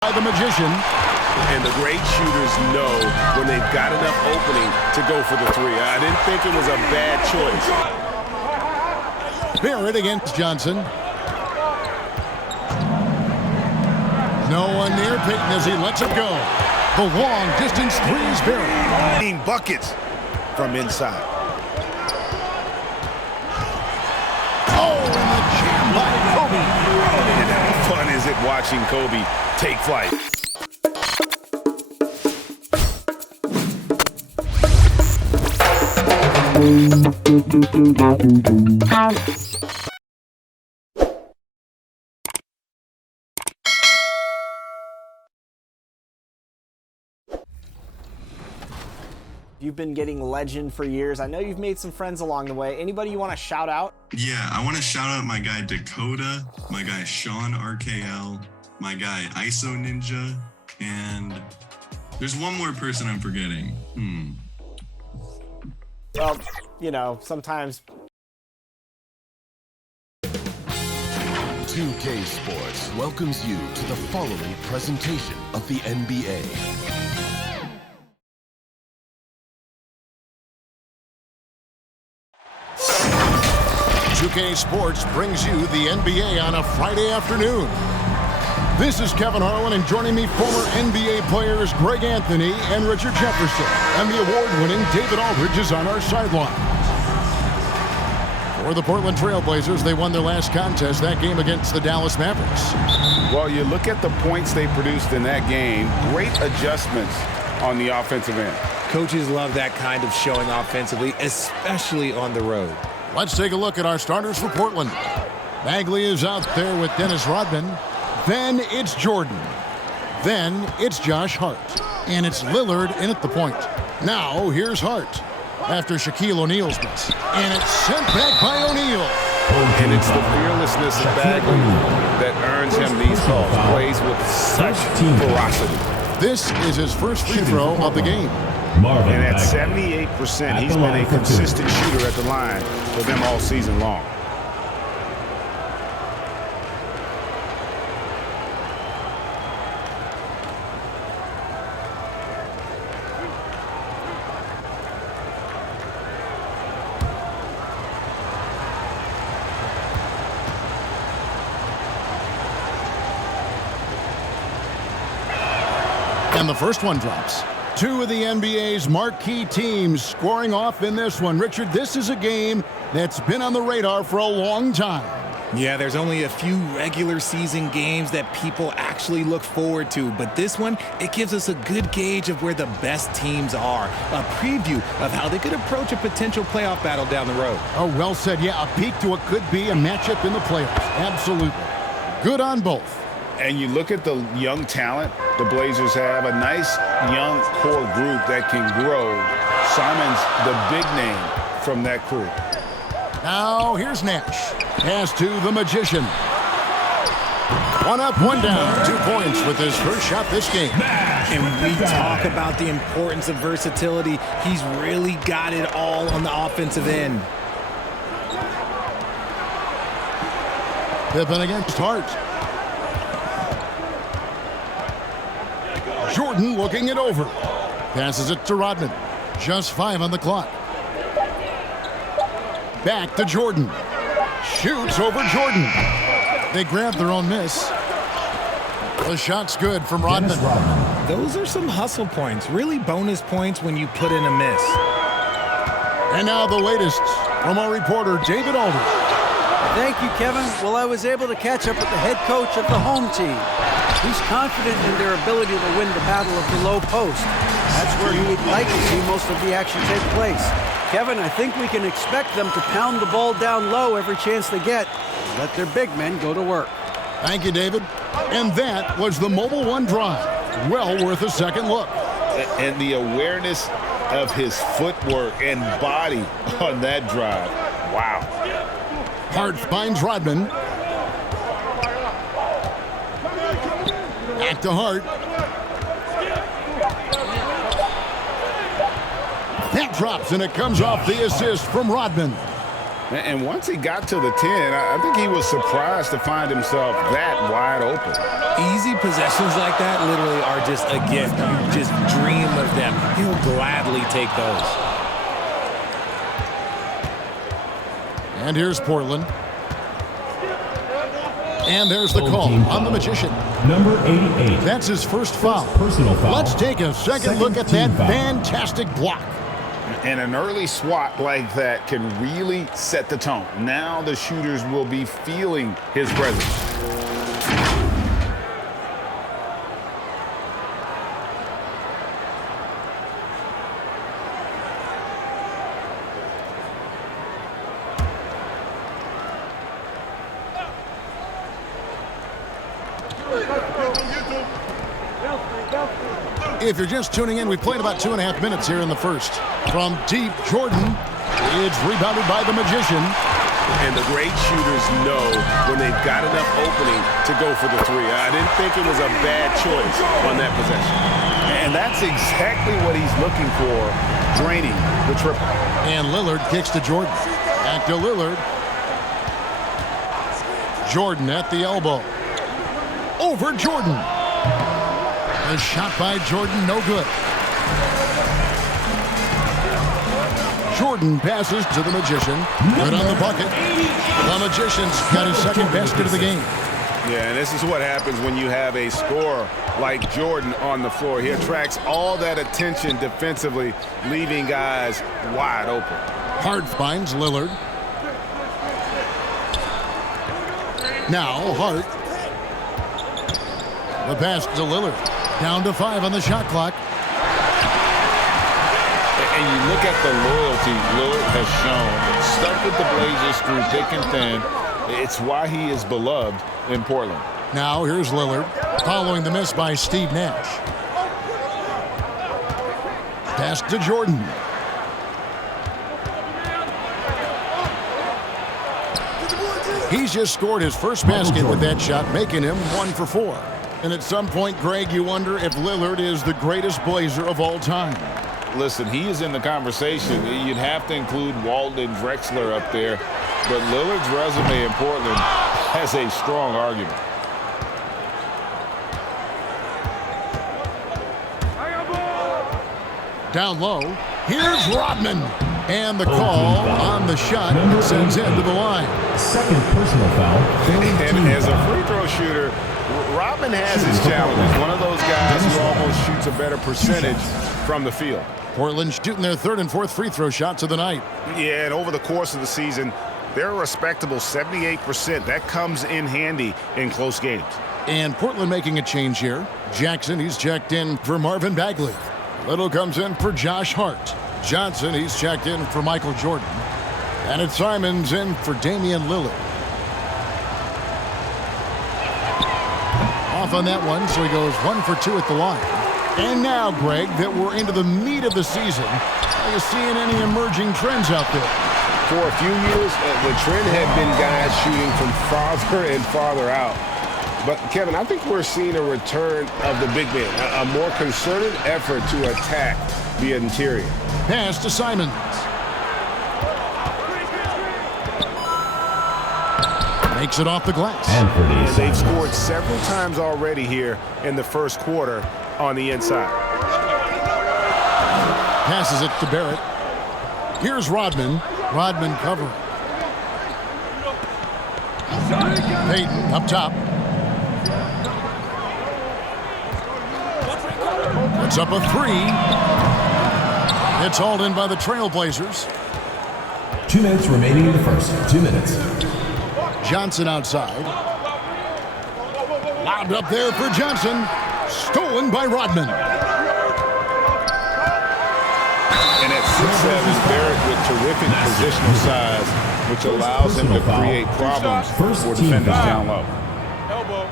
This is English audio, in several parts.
by the magician. And the great shooters know when they've got enough opening to go for the three. I didn't think it was a bad choice. Barrett against Johnson. No one near Payton as he lets it go. The long distance three is Barrett. Buckets from inside. Oh, and the jam by Kobe. And how fun is it watching Kobe take flight? You've been getting legend for years. I know you've made some friends along the way. Anybody you want to shout out? Yeah, I want to shout out my guy Dakota, my guy Sean RKL, my guy ISO Ninja, and there's one more person I'm forgetting. Well, you know, sometimes. 2K Sports welcomes you to the following presentation of the NBA. UK Sports brings you the NBA on a Friday afternoon. This is Kevin Harlan, and joining me, former NBA players Greg Anthony and Richard Jefferson. And the award-winning David Aldridge is on our sideline. For the Portland Trail Blazers, they won their last contest, that game against the Dallas Mavericks. Well, you look at the points they produced in that game, great adjustments on the offensive end. Coaches love that kind of showing offensively, especially on the road. Let's take a look at our starters for Portland. Bagley is out there with Dennis Rodman. Then it's Jordan. Then it's Josh Hart. And it's Lillard in at the point. Now here's Hart after Shaquille O'Neal's miss. And it's sent back by O'Neal. And it's the fearlessness of Bagley that earns him these calls. Plays with such ferocity. This is his first free throw of the game. And at 78%, he's been a consistent shooter at the line for them all season long. And the first one drops. Two of the NBA's marquee teams scoring off in this one. Richard, this is a game that's been on the radar for a long time. Yeah, there's only a few regular season games that people actually look forward to, but this one, it gives us a good gauge of where the best teams are. A preview of how they could approach a potential playoff battle down the road. Oh, well said. Yeah, a peek to what could be a matchup in the playoffs. Absolutely. Good on both. And you look at the young talent the Blazers have, a nice young core group that can grow. Simon's the big name from that crew. Now here's Nash. Pass to the magician. One up, one down. 2 points with his first shot this game. And we talk about the importance of versatility. He's really got it all on the offensive end. Pippen against Hart. Jordan looking it over. Passes it to Rodman. Just 5 on the clock. Back to Jordan. Shoots over Jordan. They grab their own miss. The shot's good from Rodman. Those are some hustle points. Really bonus points when you put in a miss. And now the latest from our reporter, David Aldridge. Thank you, Kevin. Well, I was able to catch up with the head coach of the home team. He's confident in their ability to win the battle of the low post. That's where he'd like to see most of the action take place. Kevin, I think we can expect them to pound the ball down low every chance they get. Let their big men go to work. Thank you, David. And that was the Mobile One drive. Well worth a second look. And the awareness of his footwork and body on that drive. Wow. Hart finds Rodman. Back to Hart. That drops, and it comes off the assist from Rodman. And once he got to the 10, I think he was surprised to find himself that wide open. Easy possessions like that literally are just a gift. You just dream of them. He'll gladly take those. And here's Portland. And there's the call on the Magician. Number 88. That's his first foul. Personal foul. Let's take a second look at that fantastic block. And an early swat like that can really set the tone. Now the shooters will be feeling his presence. If you're just tuning in, we played about 2.5 minutes here in the first. From deep, Jordan. It's rebounded by the Magician. And the great shooters know when they've got enough opening to go for the three. I didn't think it was a bad choice on that possession. And that's exactly what he's looking for, draining the triple. And Lillard kicks to Jordan. Back to Lillard. Jordan at the elbow. Over Jordan. A shot by Jordan, no good. Jordan passes to the Magician. Good on the bucket. The Magician's got his second basket of the game. Yeah, and this is what happens when you have a scorer like Jordan on the floor. He attracts all that attention defensively, leaving guys wide open. Hart finds Lillard. Now Hart. The pass to Lillard. Down to 5 on the shot clock. And you look at the loyalty Lillard has shown. Stuck with the Blazers through thick and thin. It's why he is beloved in Portland. Now here's Lillard, following the miss by Steve Nash. Pass to Jordan. He's just scored his first basket with that shot, making him 1 for 4. And at some point, Greg, you wonder if Lillard is the greatest Blazer of all time. Listen, he is in the conversation. You'd have to include Walden Drexler up there. But Lillard's resume in Portland has a strong argument. Down low, here's Rodman. And the call on the shot sends him to the line. Second personal foul. And as a free throw shooter, Rodman has his challenges. One of those guys who almost shoots a better percentage from the field. Portland shooting their 3rd and 4th free throw shots of the night. Yeah, and over the course of the season, they're a respectable 78%. That comes in handy in close games. And Portland making a change here. Jackson, he's checked in for Marvin Bagley. Little comes in for Josh Hart. Johnson, he's checked in for Michael Jordan. And it's Simons in for Damian Lillard. Off on that one, so he goes 1 for 2 at the line. And now, Greg, that we're into the meat of the season, are you seeing any emerging trends out there? For a few years, the trend had been guys shooting from farther and farther out. But, Kevin, I think we're seeing a return of the big man, a more concerted effort to attack the interior. Pass to Simons. Makes it off the glass. And they've scored several times already here in the first quarter on the inside. Passes it to Barrett. Here's Rodman. Rodman covering. Payton up top. It's up a 3. It's hauled in by the Trailblazers. 2 minutes remaining in the first. 2 minutes. Johnson outside. Lobbed up there for Johnson. Stolen by Rodman. And at 6'7", Barrett with terrific positional size, which allows him to create problems for defenders down low. Elbow.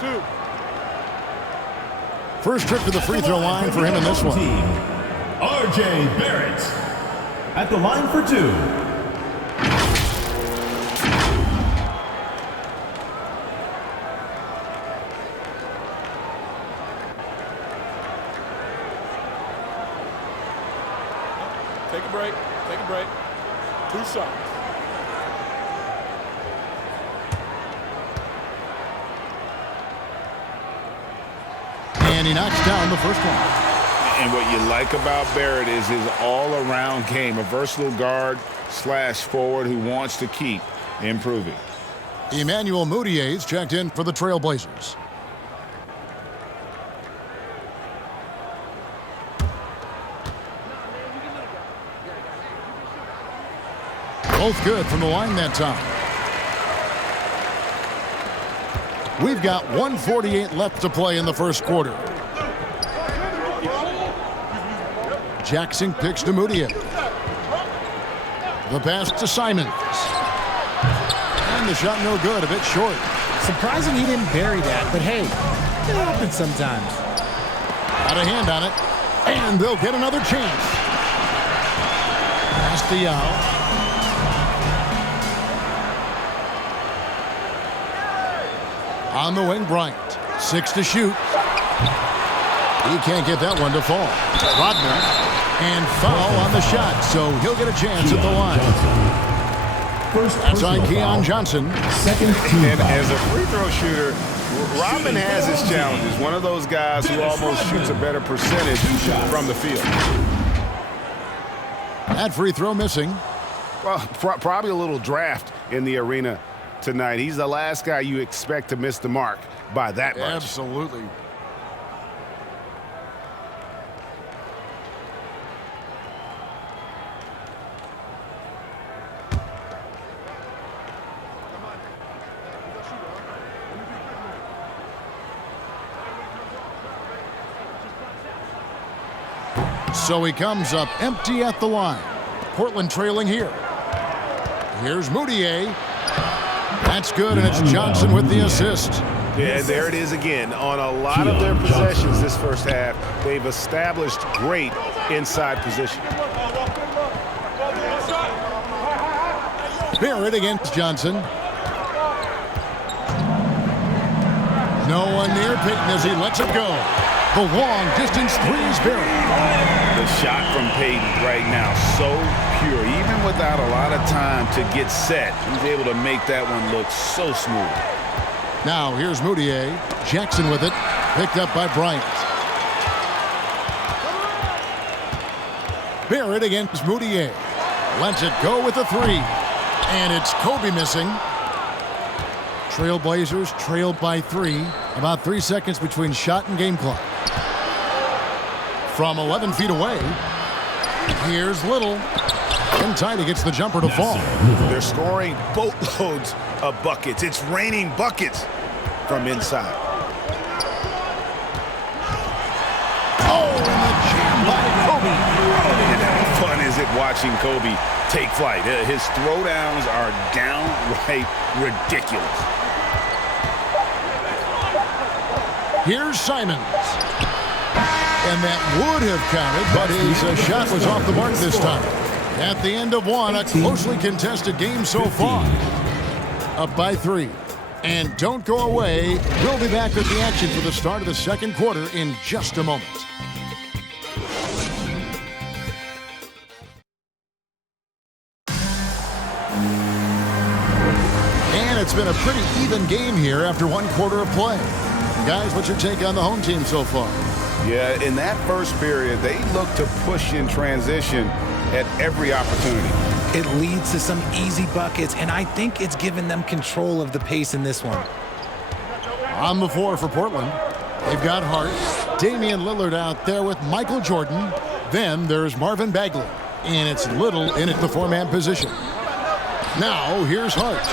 2. First trip to the free throw line for him in this one. R.J. Barrett at the line for 2. Take a break. Take a break. 2 shots. And he knocks down the first one. And what you like about Barrett is his all-around game, a versatile guard / forward who wants to keep improving. Emmanuel Moutier's checked in for the Trailblazers. Both good from the line that time. We've got 1:48 left to play in the first quarter. Jackson picks to Moutier. The pass to Simons. And the shot no good, a bit short. Surprising he didn't bury that, but hey, it happens sometimes. Got a hand on it, and they'll get another chance. Pass to Yao. On the wing, Bryant. 6 to shoot. He can't get that one to fall. Rodman. And foul on the shot, so he'll get a chance at the line. That's on Keon Johnson. Second team And foul. as a free throw shooter, Rodman has his challenges. One of those guys who almost shoots a better percentage from the field. That free throw missing. Well, probably a little draft in the arena tonight. He's the last guy you expect to miss the mark by that much. Absolutely. So he comes up empty at the line. Portland trailing here. Here's Moutier. That's good, and it's Johnson with the assist. Yeah, there it is again. On a lot of their possessions this first half, they've established great inside position. Barrett against Johnson. No one near Payton as he lets it go. The long distance three is Barrett. The shot from Payton right now, so pure. Even without a lot of time to get set, he's able to make that one look so smooth. Now here's Moutier. Jackson with it. Picked up by Bryant. Barrett against Moutier. Lets it go with a three. And it's Kobe missing. Trailblazers trailed by 3. About 3 seconds between shot and game clock. From 11 feet away, here's Little. And Tiny gets the jumper to fall. They're scoring boatloads of buckets. It's raining buckets from inside. Oh, and the jam by Kobe. And how fun is it watching Kobe take flight? His throwdowns are downright ridiculous. Here's Simons. And that would have counted, but his shot was off the mark this time. At the end of one, a closely contested game so far. Up by 3. And don't go away. We'll be back with the action for the start of the second quarter in just a moment. And it's been a pretty even game here after one quarter of play. Guys, what's your take on the home team so far? Yeah, in that first period, they looked to push in transition at every opportunity. It leads to some easy buckets, and I think it's given them control of the pace in this one. On the floor for Portland, they've got Hart, Damian Lillard out there with Michael Jordan. Then there's Marvin Bagley, and it's Little in at the 4-man position. Now here's Hart.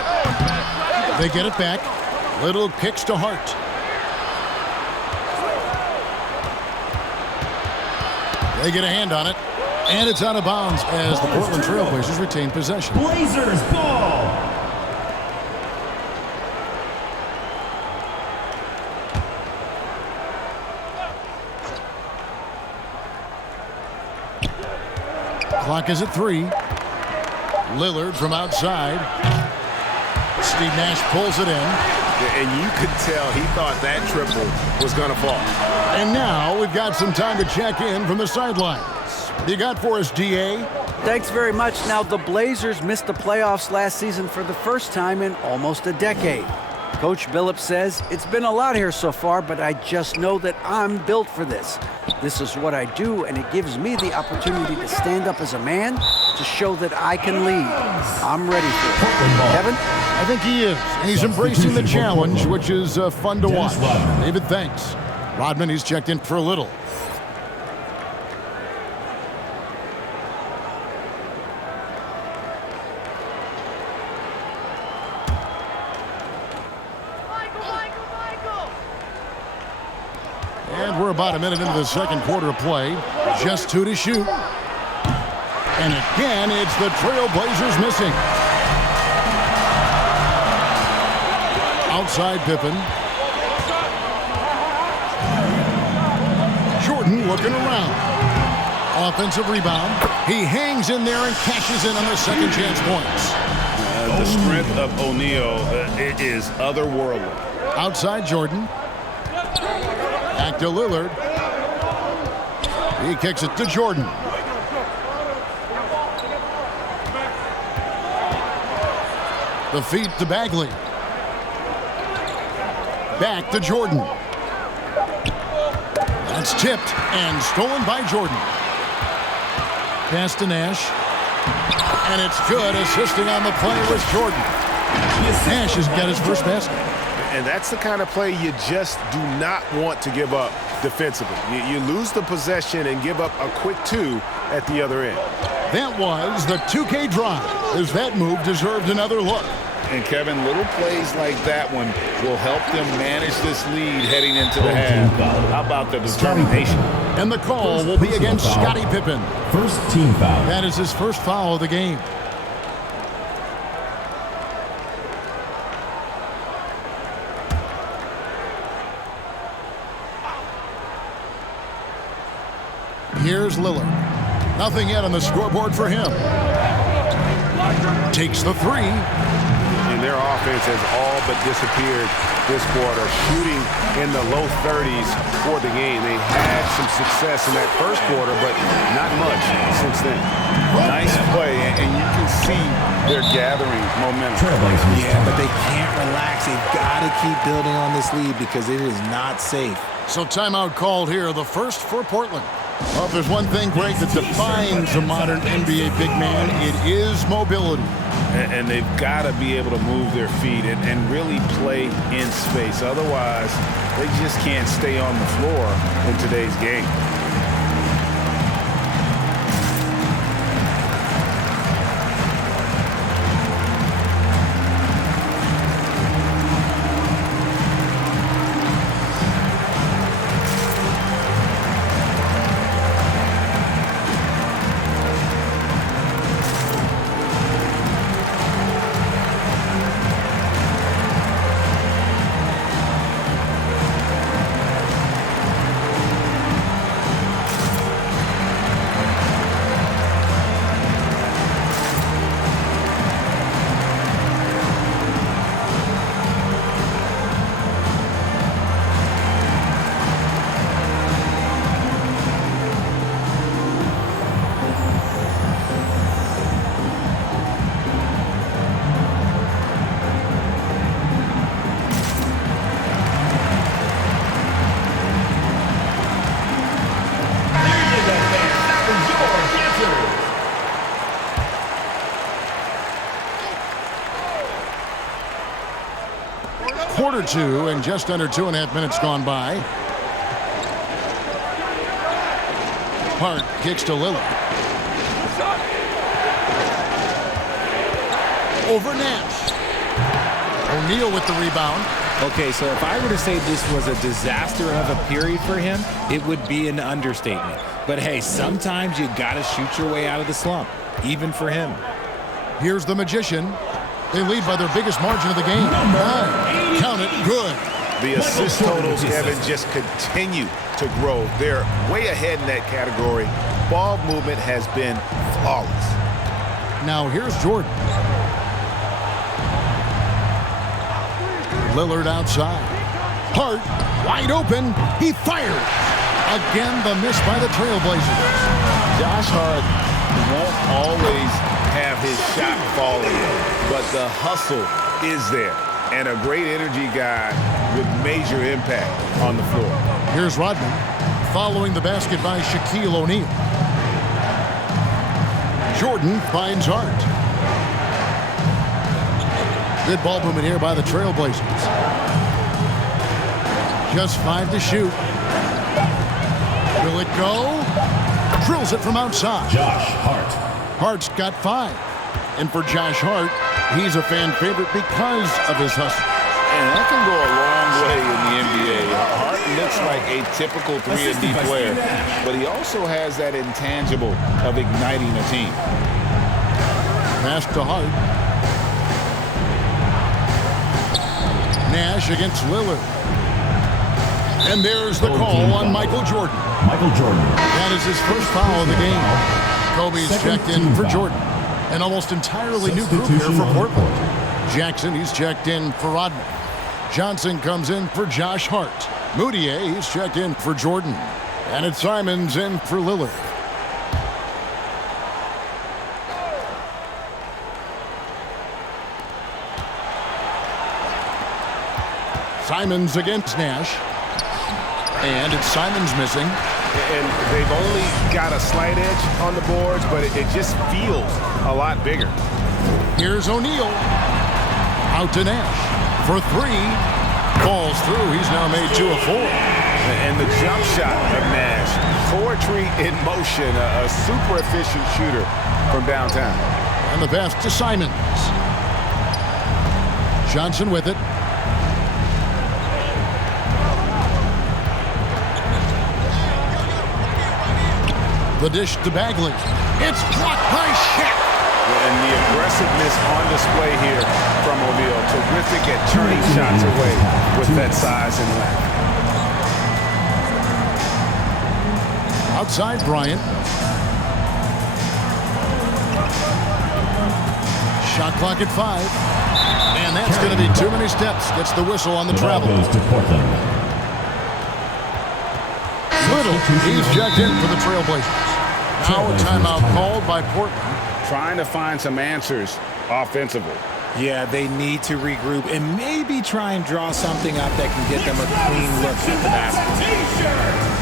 They get it back. Little kicks to Hart. They get a hand on it, and it's out of bounds as the Portland Trailblazers retain possession. Blazers ball. Clock is at 3. Lillard from outside. Steve Nash pulls it in. And you could tell he thought that triple was going to fall. And now we've got some time to check in from the sidelines. What do you got for us, DA? Thanks very much. Now, the Blazers missed the playoffs last season for the first time in almost a decade. Coach Billups says, it's been a lot here so far, but I just know that I'm built for this. This is what I do, and it gives me the opportunity to stand up as a man to show that I can lead. I'm ready for it. Kevin? I think he is, and he's embracing the challenge, which is fun to watch. David, thanks. Rodman, he's checked in for a little. And we're about a minute into the second quarter of play. Just 2 to shoot. And again, it's the Trailblazers missing. Outside Pippen. Jordan looking around. Offensive rebound. He hangs in there and cashes in on the second chance points. The strength of O'Neal is otherworldly. Outside Jordan. Back to Lillard. He kicks it to Jordan. The feed to Bagley. Back to Jordan. That's tipped and stolen by Jordan. Pass to Nash. And it's good. Assisting on the play was Jordan. Nash has got his first basket. And that's the kind of play you just do not want to give up defensively. You lose the possession and give up a quick 2 at the other end. That was the 2K drive, as that move deserved another look. And Kevin, little plays like that one will help them manage this lead heading into the half. How about the determination? And the call will be against Scottie Pippen. First team foul. That is his first foul of the game. Here's Lillard. Nothing yet on the scoreboard for him. Takes the 3. And their offense has all but disappeared this quarter, shooting in the low 30s for the game. They had some success in that first quarter, but not much since then. Nice play, and you can see they're gathering momentum. Yeah, but they can't relax. They've got to keep building on this lead because it is not safe. So timeout called here, the first for Portland. Well, if there's one thing, Greg, that defines a modern NBA big man, it is mobility. And they've got to be able to move their feet and really play in space. Otherwise, they just can't stay on the floor in today's game. Quarter 2 and just under 2.5 minutes gone by. Hart kicks to Lillard. Over Nash. O'Neal with the rebound. Okay, so if I were to say this was a disaster of a period for him, it would be an understatement. But hey, sometimes you got to shoot your way out of the slump, even for him. Here's the Magician. They lead by their biggest margin of the game. 9. Count it. Good. The assist totals, Kevin, just continue to grow. They're way ahead in that category. Ball movement has been flawless. Now here's Jordan. Lillard outside. Hart wide open. He fires. Again, the miss by the Trailblazers. Josh Hart won't always have his shot falling, but the hustle is there. and a great energy guy with major impact on the floor. Here's Rodman following the basket by Shaquille O'Neal. Jordan finds Hart. Good ball movement here by the Trailblazers. Just 5 to shoot. Will it go? Drills it from outside. Josh Hart. Hart's got 5. And for Josh Hart, he's a fan favorite because of his hustle. And that can go a long way in the NBA. Hart looks like a typical 3-and-D player, but he also has that intangible of igniting a team. Pass to Hart. Nash against Lillard. And there's the call on Michael Jordan. Michael Jordan. That is his first foul of the game. Kobe's checked in for Jordan. An almost entirely new group here for Portland. Jackson, he's checked in for Rodman. Johnson comes in for Josh Hart. Moutier, he's checked in for Jordan. And it's Simons in for Lillard. Simons against Nash. And it's Simons missing. And they've only got a slight edge on the boards, but it just feels a lot bigger. Here's O'Neal. Out to Nash for 3. Falls through. He's now made 2 of 4. And the jump shot of Nash. Poetry in motion. A super efficient shooter from downtown. And the pass to Simons. Johnson with it. The dish to Bagley. It's blocked by Shaq. And the aggressiveness on display here from O'Neal. Terrific at turning shots away with that size and length. Outside Bryant. Shot clock at 5. And that's going to be too many steps. Gets the whistle on the travel. Goes to Portland. Little, he's checked in for the Trailblazers. Now a timeout called by Portland. Trying to find some answers offensively. Yeah, they need to regroup and maybe try and draw something up that can get them a clean look at the basket.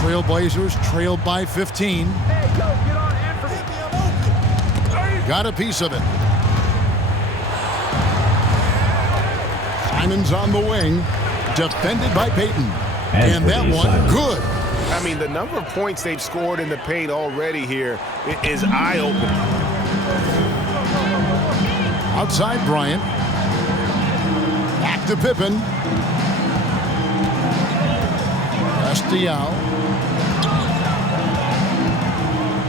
Trailblazers trailed by 15. Got a piece of it. Simons on the wing. Defended by Payton. And that one, good. I mean, the number of points they've scored in the paint already here is eye-opening. Outside Bryant. Back to Pippen. Pass to Yao.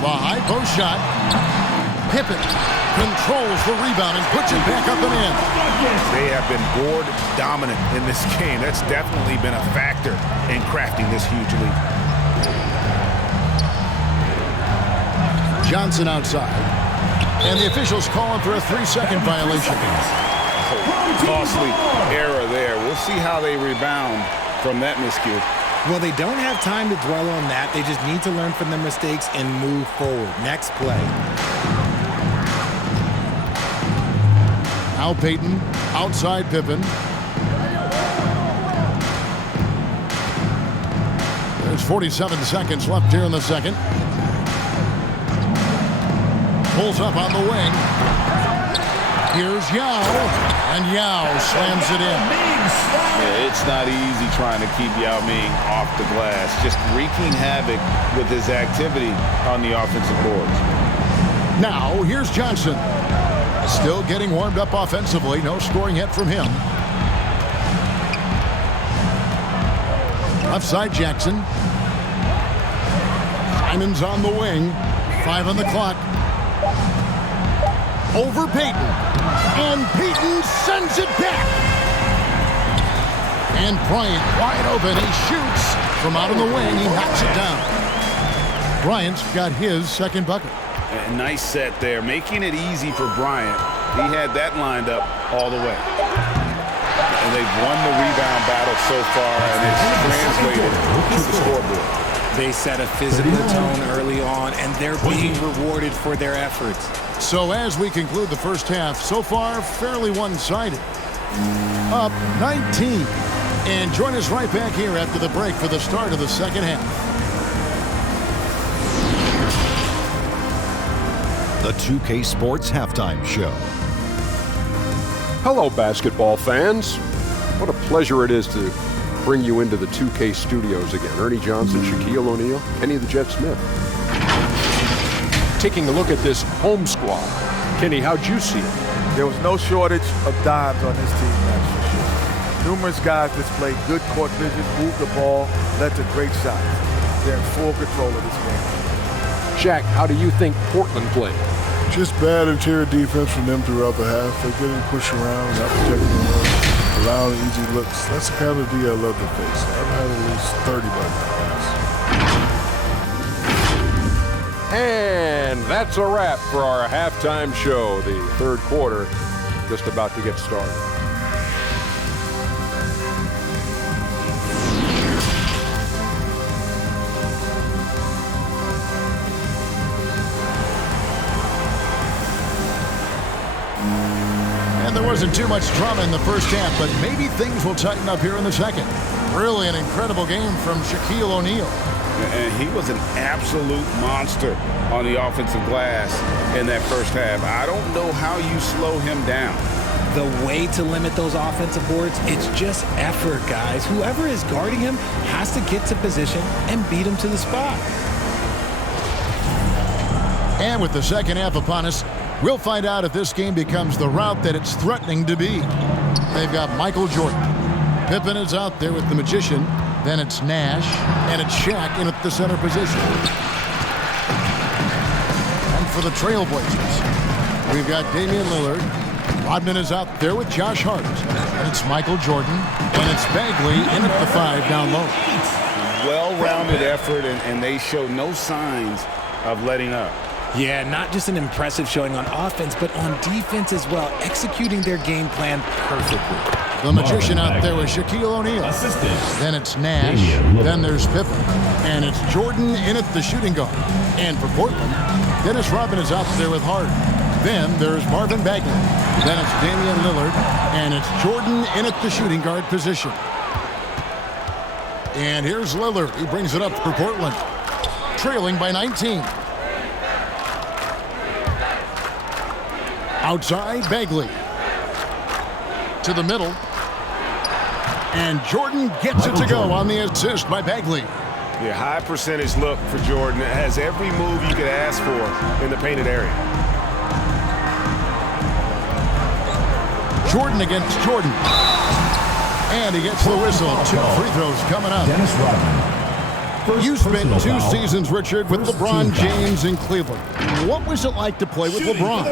The high post shot. Pippen controls the rebound and puts it back up and in. They have been board dominant in this game. That's definitely been a factor in crafting this huge lead. Johnson outside. And the officials calling for a 3-second violation. Costly error there. We'll see how they rebound from that miscue. Well, they don't have time to dwell on that. They just need to learn from their mistakes and move forward. Next play. Now Payton outside Pippen. There's 47 seconds left here in the second. Pulls up on the wing. Here's Yao, and Yao slams it in. Yeah, it's not easy trying to keep Yao Ming off the glass, just wreaking havoc with his activity on the offensive boards. Now, here's Johnson. Still getting warmed up offensively. No scoring yet from him. Left side, Jackson. Simon's on the wing. 5 on the clock. Over Payton. And Payton sends it back. And Bryant wide open. He shoots from out of the wing. He knocks it down. Bryant's got his second bucket. A nice set there, making it easy for Bryant. He had that lined up all the way. And they've won the rebound battle so far, and it's translated to the scoreboard. They set a physical tone early on, and they're being rewarded for their efforts. So as we conclude the first half, so far fairly one-sided. Up 19. And join us right back here after the break for the start of the second half. The 2K Sports Halftime Show. Hello, basketball fans. What a pleasure it is to bring you into the 2K studios again. Ernie Johnson, Shaquille O'Neal, Kenny the Jet Smith. Taking a look at this home squad. Kenny, how'd you see it? There was no shortage of dimes on this team, that's for sure. Numerous guys displayed good court vision, moved the ball, led to great shots. They're in full control of this game. Shaq, how do you think Portland played? Just bad interior defense from them throughout the half. They're getting pushed around, not protecting the rim, allowing easy looks. That's the kind of D I love to face. I've had at least 30 by now. And that's a wrap for our halftime show. The third quarter just about to get started. There wasn't too much drama in the first half, but maybe things will tighten up here in the second. Really an incredible game from Shaquille O'Neal. And he was an absolute monster on the offensive glass in that first half. I don't know how you slow him down. The way to limit those offensive boards, it's just effort, guys. Whoever is guarding him has to get to position and beat him to the spot. And with the second half upon us, we'll find out if this game becomes the route that it's threatening to be. They've got Michael Jordan. Pippen is out there with the Magician. Then it's Nash, and it's Shaq in at the center position. And for the Trailblazers, we've got Damian Lillard. Rodman is out there with Josh Hart. And it's Michael Jordan, and it's Bagley in at the 5 down low. Well-rounded effort, and they show no signs of letting up. Yeah, not just an impressive showing on offense, but on defense as well, executing their game plan perfectly. The Magician out there with Shaquille O'Neal. Then it's Nash. Then there's Pippen. And it's Jordan in at the shooting guard. And for Portland, Dennis Rodman is out there with Hart. Then there's Marvin Bagley. Then it's Damian Lillard. And it's Jordan in at the shooting guard position. And here's Lillard. He brings it up for Portland. Trailing by 19. Outside, Bagley. To the middle. And Jordan gets it to go on the assist by Bagley. Yeah, high percentage look for Jordan. It has every move you could ask for in the painted area. Jordan against Jordan. And he gets the whistle. 2 free throws coming up. Dennis Rodman. You spent 2 seasons, Richard, with LeBron James in Cleveland. What was it like to play with LeBron?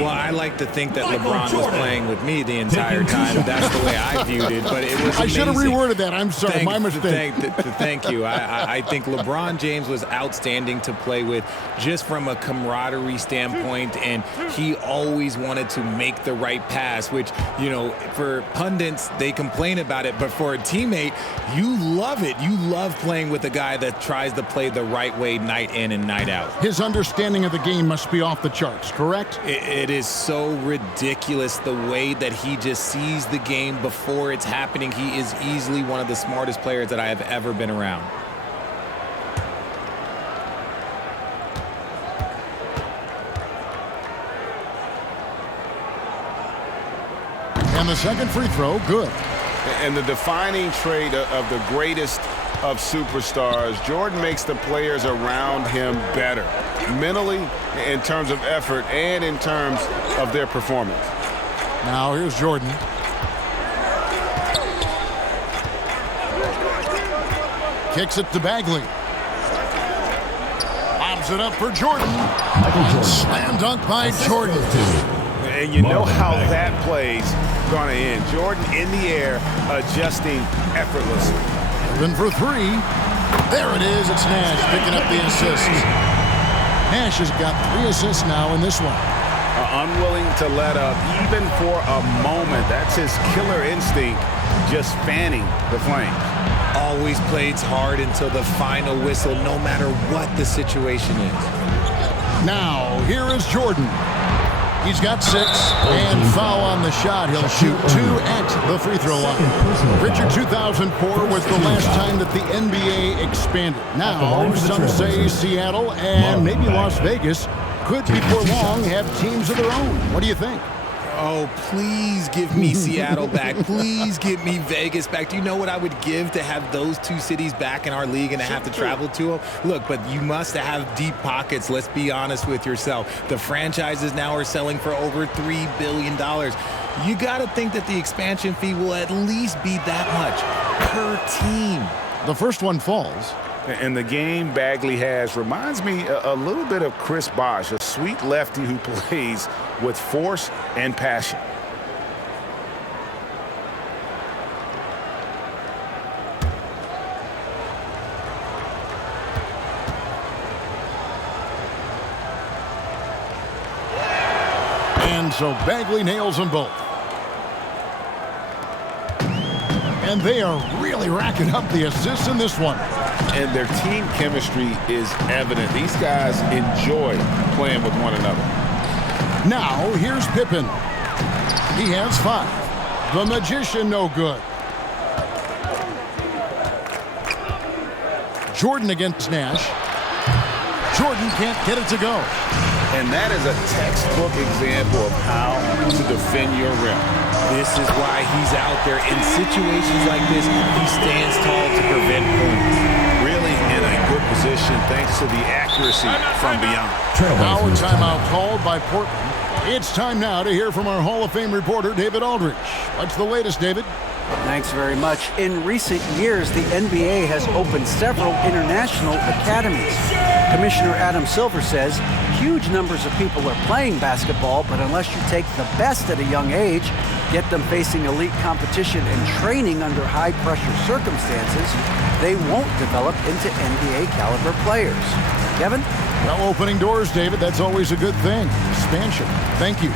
Well, I like to think that LeBron was playing with me the entire time. That's the way I viewed it, but it was amazing. I should have reworded that. I'm sorry, my mistake. Thank you. I think LeBron James was outstanding to play with just from a camaraderie standpoint, and he always wanted to make the right pass, which, you know, for pundits, they complain about it, but for a teammate, you love it. You love playing with a guy guy that tries to play the right way night in and night out. His understanding of the game must be off the charts, correct? It is so ridiculous the way that he just sees the game before it's happening. He is easily one of the smartest players that I have ever been around. And the second free throw, good. And the defining trait of the greatest of superstars, Jordan makes the players around him better, mentally, in terms of effort, and in terms of their performance. Now here's Jordan. Kicks it to Bagley. Lobs it up for Jordan. Slam dunk by Jordan. And you know how that play's going to end. Jordan in the air, adjusting effortlessly. Open for three. There it is. It's Nash picking up the assist. Nash has got 3 assists now in this one. Unwilling to let up even for a moment. That's his killer instinct, just fanning the flames. Always plays hard until the final whistle, no matter what the situation is. Now, here is Jordan. He's got 6, and foul on the shot. He'll shoot 2 at the free throw line. Richard, 2004 was the last time that the NBA expanded. Now, some say Seattle and maybe Las Vegas could, before long, have teams of their own. What do you think? Oh, please give me Seattle back. Please give me Vegas back. Do you know what I would give to have those 2 cities back in our league and to have to travel to them? Look, but you must have deep pockets. Let's be honest with yourself. The franchises now are selling for over $3 billion. You got to think that the expansion fee will at least be that much per team. The first one falls. And the game Bagley has reminds me a little bit of Chris Bosh, a sweet lefty who plays with force and passion. And so Bagley nails them both. And they are really racking up the assists in this one. And their team chemistry is evident. These guys enjoy playing with one another. Now, here's Pippen. He has 5. The magician, no good. Jordan against Nash. Jordan can't get it to go. And that is a textbook example of how to defend your rim. This is why he's out there. In situations like this, he stands tall to prevent points. Really in a good position thanks to the accuracy from beyond. Now a timeout called by Portland. It's time now to hear from our Hall of Fame reporter, David Aldridge. What's the latest, David? Thanks very much. In recent years, the NBA has opened several international academies. Commissioner Adam Silver says huge numbers of people are playing basketball, but unless you take the best at a young age, get them facing elite competition and training under high-pressure circumstances, they won't develop into NBA-caliber players. Kevin? Well, opening doors, David, that's always a good thing. Expansion. Thank you.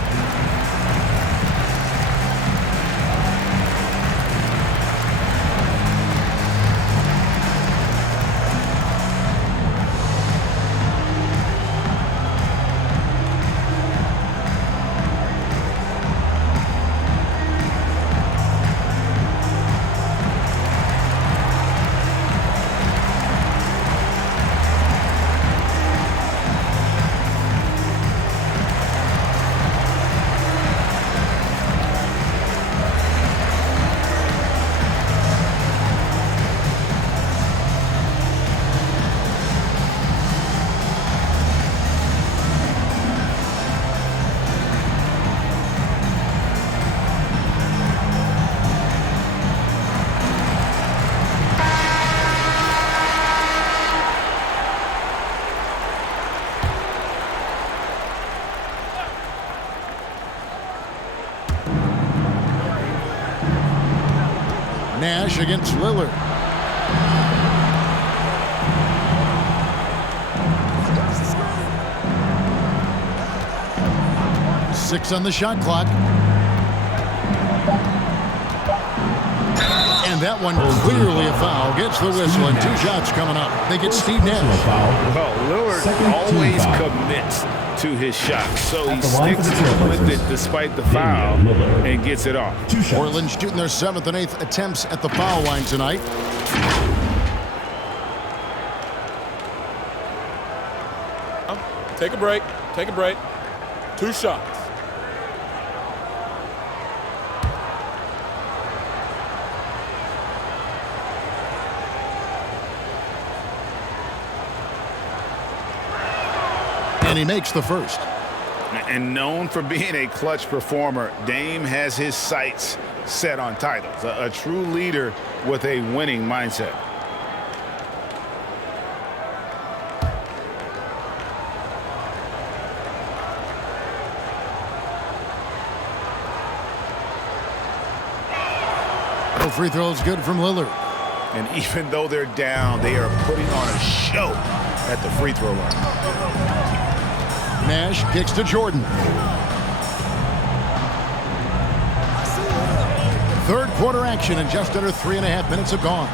Nash against Lillard. Six on the shot clock. And that one clearly a foul. Gets the whistle, and 2 shots coming up. They get Steve Nash. Well, Lillard always commits to his shot, so he sticks with it despite the foul and gets it off. Portland shooting their 7th and 8th attempts at the foul line tonight. Take a break. Take a break. 2 shots. And he makes the first. And known for being a clutch performer, Dame has his sights set on titles. A true leader with a winning mindset. No free throws good from Lillard. And even though they're down, they are putting on a show at the free throw line. Nash kicks to Jordan. Third quarter action, and just under 3.5 minutes have gone.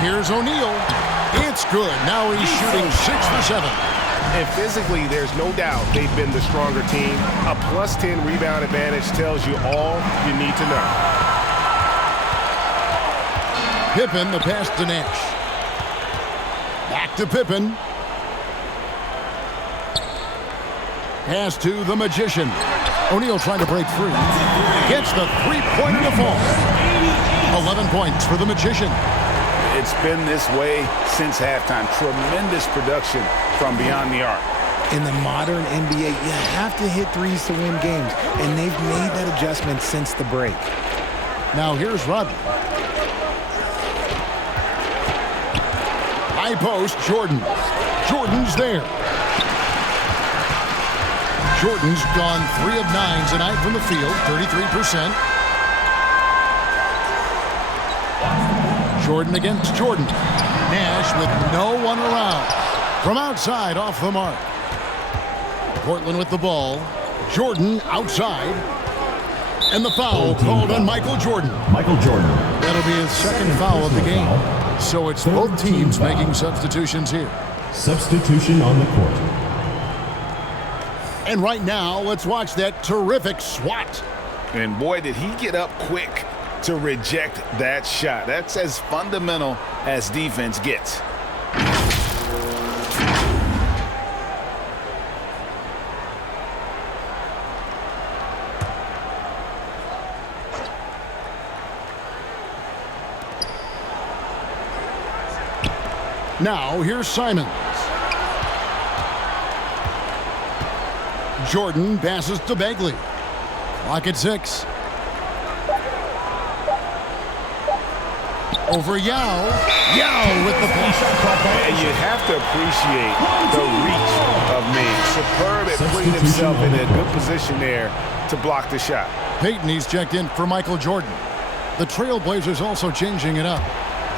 Here's O'Neal. It's good. Now he's shooting 6 for 7. And physically, there's no doubt they've been the stronger team. A +10 rebound advantage tells you all you need to know. Pippen, the pass to Nash. Back to Pippen. Pass to the Magician. O'Neal trying to break free. Gets the three-pointer to fall. 11 points for the Magician. It's been this way since halftime. Tremendous production from beyond the arc. In the modern NBA, you have to hit threes to win games, and they've made that adjustment since the break. Now here's Rodman. High post, Jordan. Jordan's there. Jordan's gone 3 of 9 tonight from the field, 33%. Jordan against Jordan. Nash with no one around. From outside, off the mark. Portland with the ball. Jordan outside. And the foul called on Michael Jordan. Michael Jordan. That'll be his second foul of the game. So it's both teams making substitutions here. Substitution on the court. And right now, let's watch that terrific swat. And boy, did he get up quick to reject that shot. That's as fundamental as defense gets. Now, here's Simons. Jordan passes to Bagley. Clock at 6. Over Yao. Yao with the pass. And you have to appreciate the reach of Ming. Superb at putting himself in a good position there to block the shot. Payton, he's checked in for Michael Jordan. The Trailblazers also changing it up.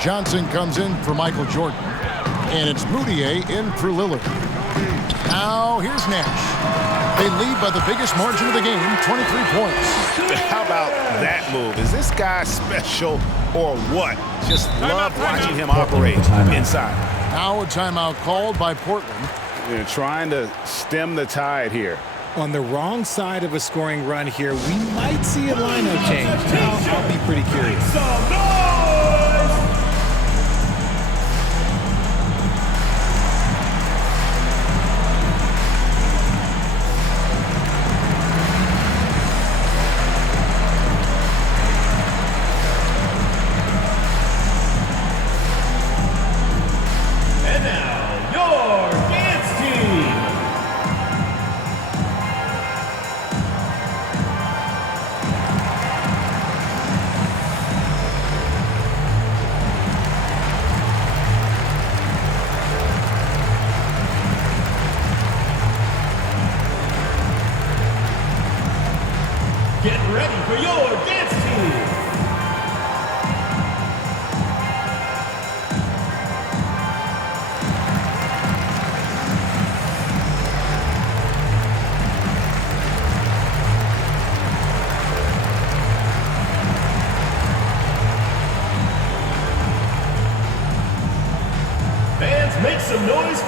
Johnson comes in for Michael Jordan. And it's Moutier in for Lillard. Now, here's Nash. They lead by the biggest margin of the game, 23 points. How about that move? Is this guy special or what? Just love watching him operate inside. Now a timeout called by Portland. They're trying to stem the tide here. On the wrong side of a scoring run here, we might see a lineup change. Now, I'll be pretty curious. Get ready for your dance team.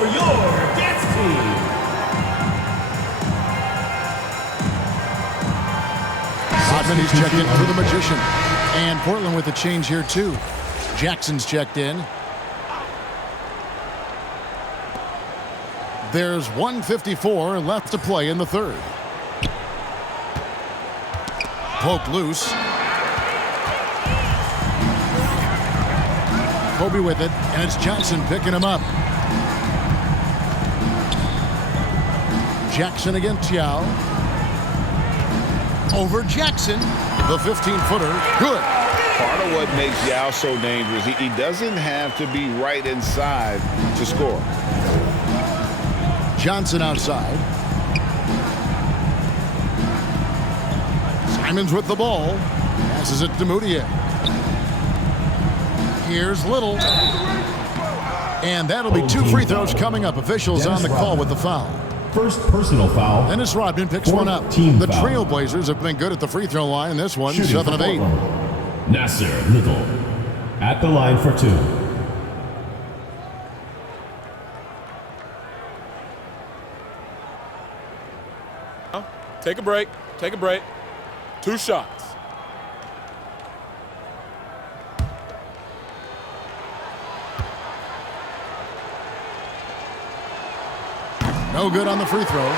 for your dance team. Rodman, he's checked in for the Magician. And Portland with a change here, too. Jackson's checked in. There's 1:54 left to play in the third. Poke loose. Kobe with it, and it's Johnson picking him up. Jackson against Yao. Over Jackson. The 15-footer. Good. Part of what makes Yao so dangerous, he doesn't have to be right inside to score. Johnson outside. Simons with the ball. Passes it to Moutier. Here's Little. And that'll be 2 free throws coming up. Officials on the call with the foul. First personal foul. Dennis Rodman picks one up. The Trailblazers have been good at the free throw line. This one, 7 of 8. Nasser Little at the line for 2. Take a break. Take a break. 2 shots. No good on the free throw.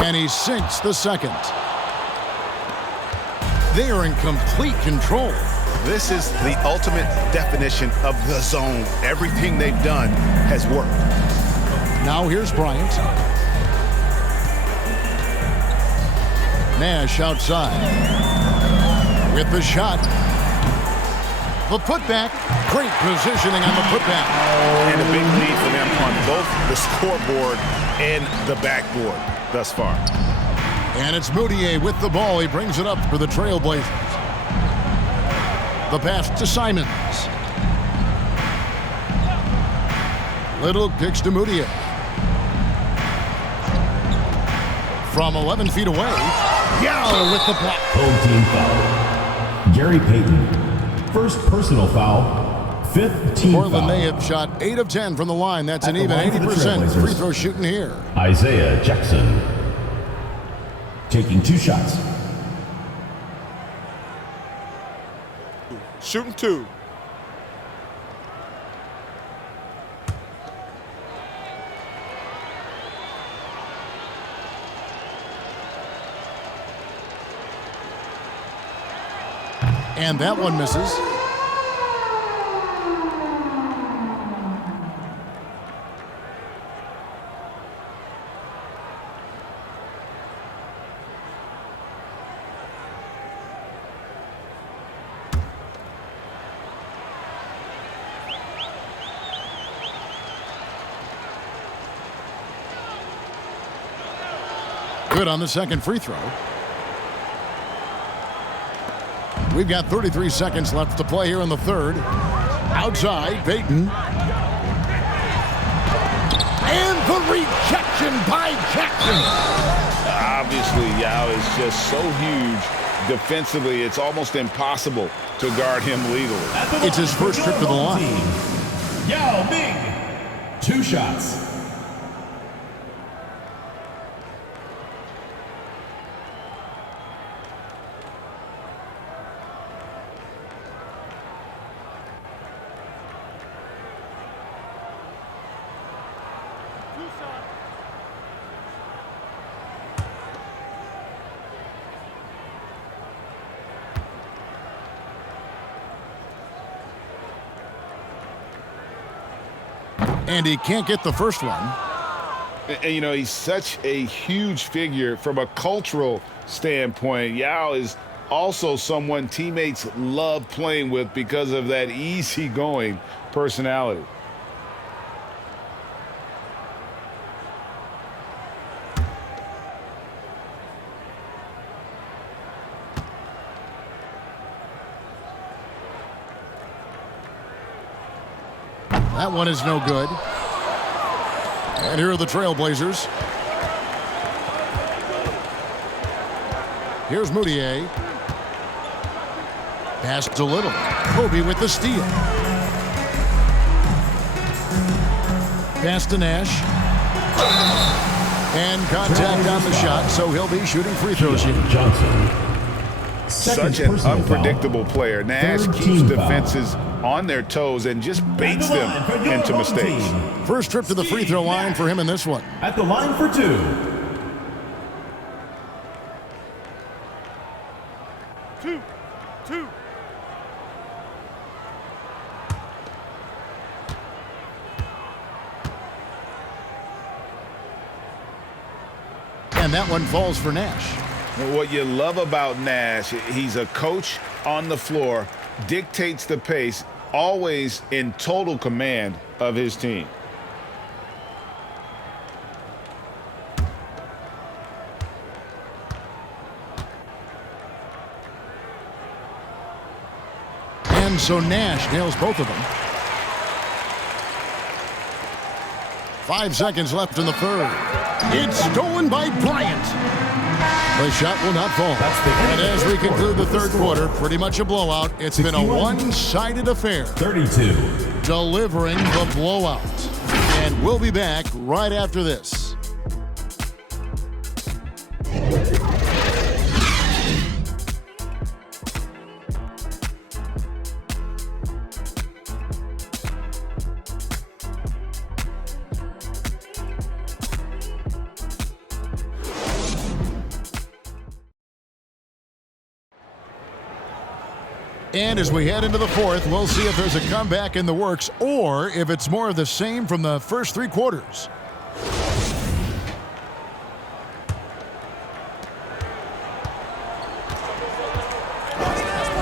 And he sinks the second. They are in complete control. This is the ultimate definition of the zone. Everything they've done has worked. Now here's Bryant. Nash outside. With the shot. The putback. Great positioning on the putback. And a big lead for them on both the scoreboard and the backboard thus far. And it's Moutier with the ball. He brings it up for the Trailblazers. The pass to Simons. Little kicks to Moutier. From 11 feet away, Yao with the block. Home team foul. Gary Payton. First personal foul. 5th team Portland, foul. they have shot 8 of 10 from the line. That's an even 80% free throw shooting here. Isaiah Jackson. Taking 2 shots. Shooting 2. And that one misses. Good on the second free throw. We've got 33 seconds left to play here in the third. Outside, Payton. And the rejection by Jackson. Obviously, Yao is just so huge defensively, it's almost impossible to guard him legally. It's his first trip to the line. Yao Ming. 2 shots. And he can't get the first one. And, you know, he's such a huge figure from a cultural standpoint. Yao is also someone teammates love playing with because of that easygoing personality. That one is no good. And here are the Trailblazers. Here's Moutier. Pass to Little. Kobe with the steal. Pass to Nash. And contact on the shot, so he'll be shooting free throws here. Such an unpredictable player. Nash keeps defenses on their toes and just baits them into mistakes. First trip to the free throw line for him in this one. At the line for 2. And that one falls for Nash. What you love about Nash, he's a coach on the floor, dictates the pace, always in total command of his team. And so Nash nails both of them. 5 seconds left in the third. It's stolen by Bryant. The shot will not fall. And as we conclude the third quarter, pretty much a blowout. It's been a one-sided affair. 32. Delivering the blowout. And we'll be back right after this. And as we head into the fourth, we'll see if there's a comeback in the works or if it's more of the same from the first 3 quarters.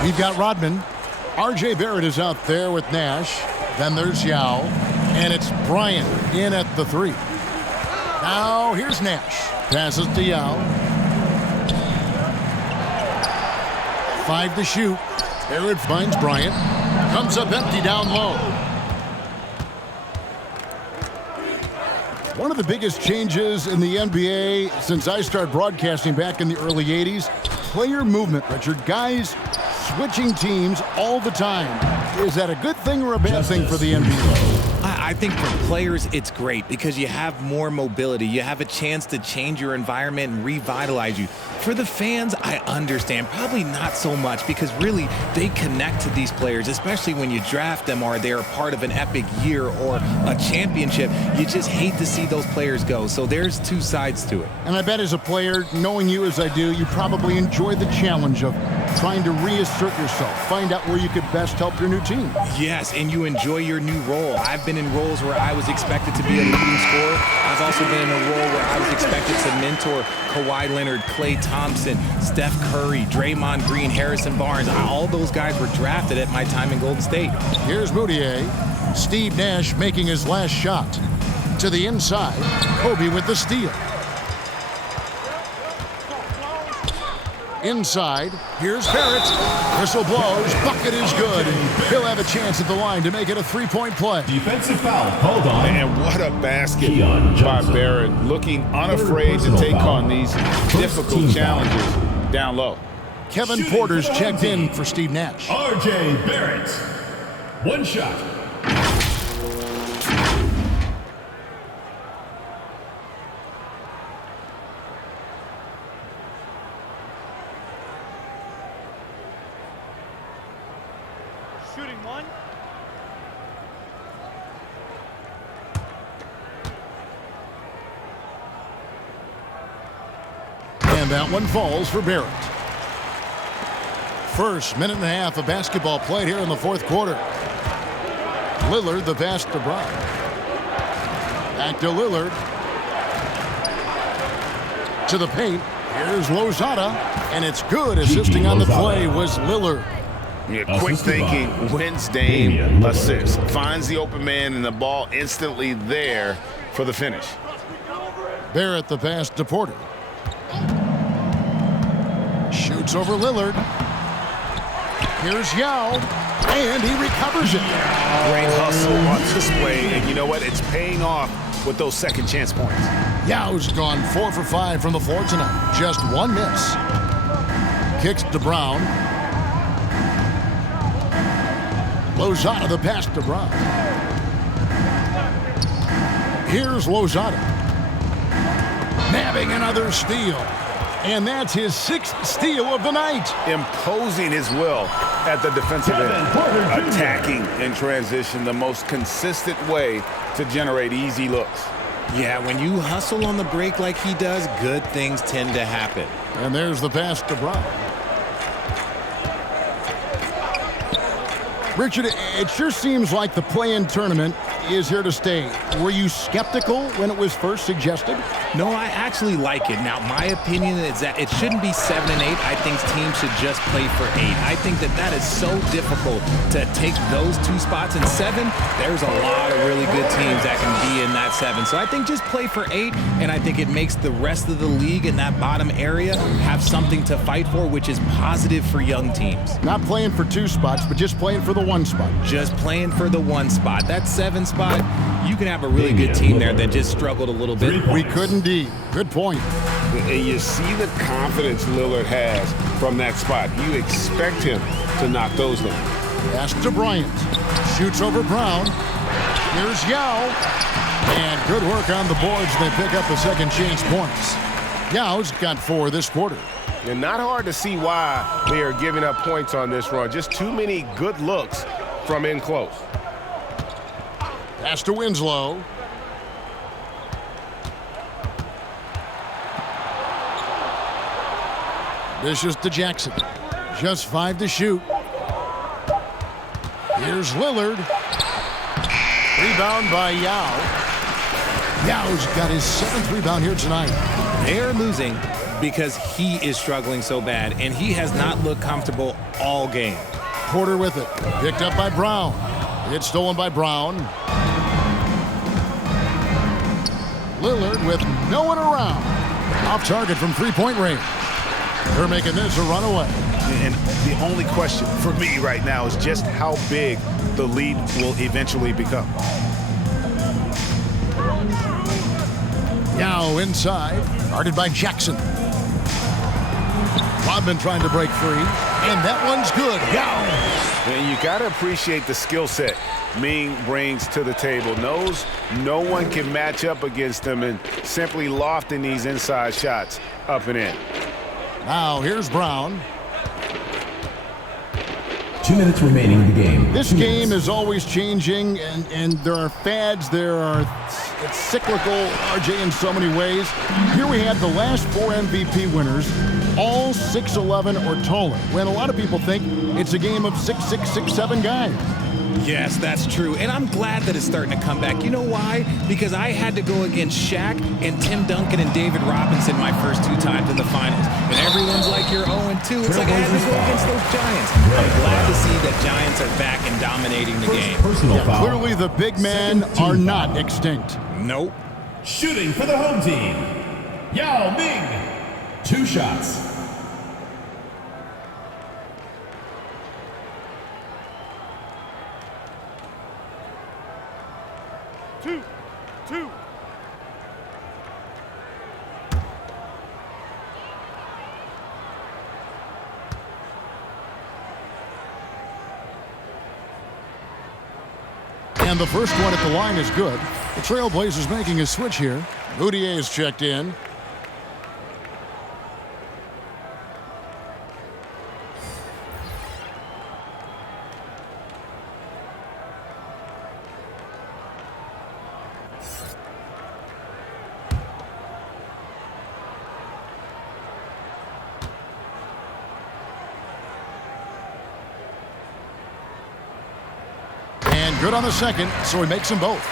We've got Rodman. R.J. Barrett is out there with Nash. Then there's Yao. And it's Bryant in at the 3. Now here's Nash. Passes to Yao. 5 to shoot. Barrett finds Bryant. Comes up empty down low. One of the biggest changes in the NBA since I started broadcasting back in the early 80s, player movement, Richard. Guys switching teams all the time. Is that a good thing or a bad thing for the NBA? I think for players, it's great because you have more mobility. You have a chance to change your environment and revitalize you. For the fans, I understand. Probably not so much because really they connect to these players, especially when you draft them or they're a part of an epic year or a championship. You just hate to see those players go. So there's 2 sides to it. And I bet as a player, knowing you as I do, you probably enjoy the challenge of trying to reassert yourself, find out where you could best help your new team. Yes, and you enjoy your new role. I've been in roles where I was expected to be a leading scorer. I've also been in a role where I was expected to mentor Kawhi Leonard, Klay Thompson, Steph Curry, Draymond Green, Harrison Barnes. All those guys were drafted at my time in Golden State. Here's Moutier. Steve Nash making his last shot. To the inside, Kobe with the steal. Inside, here's Barrett. Whistle blows, bucket is good. He'll have a chance at the line to make it a 3-point play. Defensive foul called on. And what a basket by Barrett, looking unafraid to take on these difficult challenges down low. Kevin Porter's checked in for Steve Nash. R.J. Barrett. 1 shot. Shooting 1. And that one falls for Barrett. First minute and a half of basketball played here in the fourth quarter. Lillard the pass to Bryant. Back to Lillard. To the paint. Here's Lozada. And it's good. Assisting on the play was Lillard. Yeah, quick thinking, wins Dame, assist, finds the open man, and the ball instantly there for the finish. Barrett the pass to Porter. Shoots over Lillard. Here's Yao. And he recovers it. Great hustle on display, and you know what? It's paying off with those second chance points. Yao's gone 4 for 5 from the floor tonight. Just one miss. Kicks to Brown. Lozada the pass to Brown. Here's Lozada. Nabbing another steal. And that's his 6th steal of the night. Imposing his will at the defensive end. Attacking in transition, the most consistent way to generate easy looks. Yeah, when you hustle on the break like he does, good things tend to happen. And there's the pass to Brown. Richard, it sure seems like the play-in tournament is here to stay. Were you skeptical when it was first suggested? No, I actually like it. Now, my opinion is that it shouldn't be 7 and 8. I think teams should just play for 8. I think that is so difficult to take those 2 spots. In 7, there's a lot of really good teams that can be in that 7. So I think just play for 8, and I think it makes the rest of the league in that bottom area have something to fight for, which is positive for young teams. Not playing for 2 spots, but just playing for the 1 spot. Just playing for the 1 spot. That 7 spot, you can have a really good team there that just struggled a little bit. We could indeed. Good point. And you see the confidence Lillard has from that spot. You expect him to knock those down. Pass to Bryant. Shoots over Brown. Here's Yao. And good work on the boards. They pick up the second chance points. Yao's got 4 this quarter. And not hard to see why they are giving up points on this run. Just too many good looks from in close. Pass to Winslow. Dishes to Jackson. Just 5 to shoot. Here's Lillard. Rebound by Yao. Yao's got his 7th rebound here tonight. They're losing because he is struggling so bad, and he has not looked comfortable all game. Porter with it. Picked up by Brown. It's stolen by Brown. Lillard with no one around. Off target from 3-point range. They're making this a runaway. And the only question for me right now is just how big the lead will eventually become. Yao inside, guarded by Jackson. Rodman trying to break free, and that one's good. Yao. And you got to appreciate the skill set Ming brings to the table. Knows no one can match up against him, and simply lofting these inside shots up and in. Now here's Brown. 2 minutes remaining in the game. This game is always changing, and there are fads, it's cyclical, RJ, in so many ways. Here we have the last 4 MVP winners, all 6'11" or taller, when a lot of people think it's a game of 6'6", 6'7" guys. Yes, that's true, and I'm glad that it's starting to come back. You know why? Because I had to go against Shaq and Tim Duncan and David Robinson my first 2 times in the finals. And everyone's like, you're 0-2. It's like I had to go against those Giants. I'm glad to see that Giants are back and dominating the game. Yeah, clearly the big men are not extinct. Nope. Shooting for the home team, Yao Ming. 2 shots. Two. And the first one at the line is good. The Trailblazers making a switch here. Moutier is checked in. Good on the second, so he makes them both.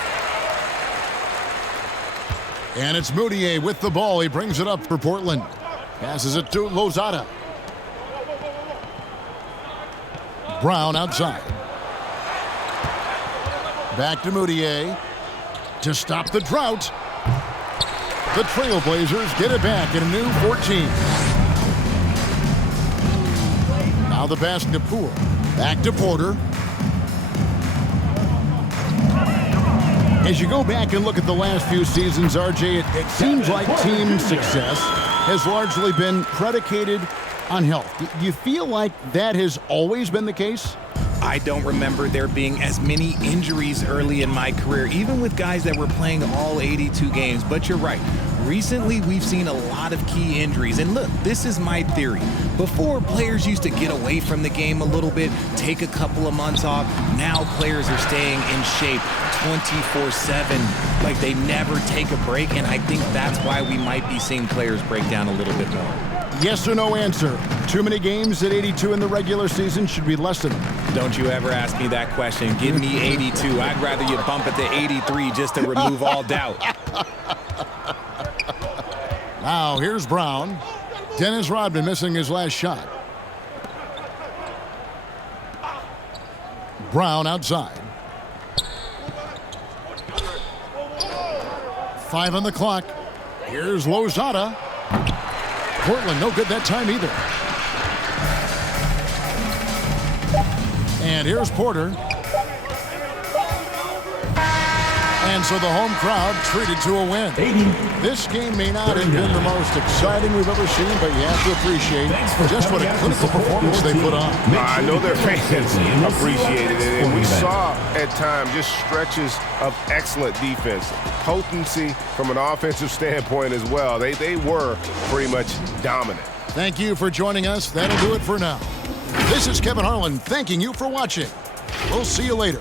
And it's Moutier with the ball. He brings it up for Portland. Passes it to Lozada. Brown outside. Back to Moutier to stop the drought. The Trailblazers get it back in a new 14. Now the pass to Poole. Back to Porter. As you go back and look at the last few seasons, RJ, it seems like team success has largely been predicated on health. Do you feel like that has always been the case? I don't remember there being as many injuries early in my career, even with guys that were playing all 82 games. But you're right. Recently, we've seen a lot of key injuries. And look, this is my theory. Before, players used to get away from the game a little bit, take a couple of months off. Now players are staying in shape 24/7, like they never take a break. And I think that's why we might be seeing players break down a little bit more. Yes or no answer. Too many games at 82 in the regular season, should be less than them. Don't you ever ask me that question. Give me 82. I'd rather you bump it to 83 just to remove all doubt. Now, here's Brown. Dennis Rodman missing his last shot. Brown outside. 5 on the clock. Here's Lozada. Portland, no good that time either. And here's Porter. And so the home crowd treated to a win. This game may not have been the most exciting we've ever seen, but you have to appreciate just what a clinical performance they put on. I know their fans appreciated it, and we saw at times just stretches of excellent defense. Potency from an offensive standpoint as well. They were pretty much dominant. Thank you for joining us. That'll do it for now. This is Kevin Harlan thanking you for watching. We'll see you later.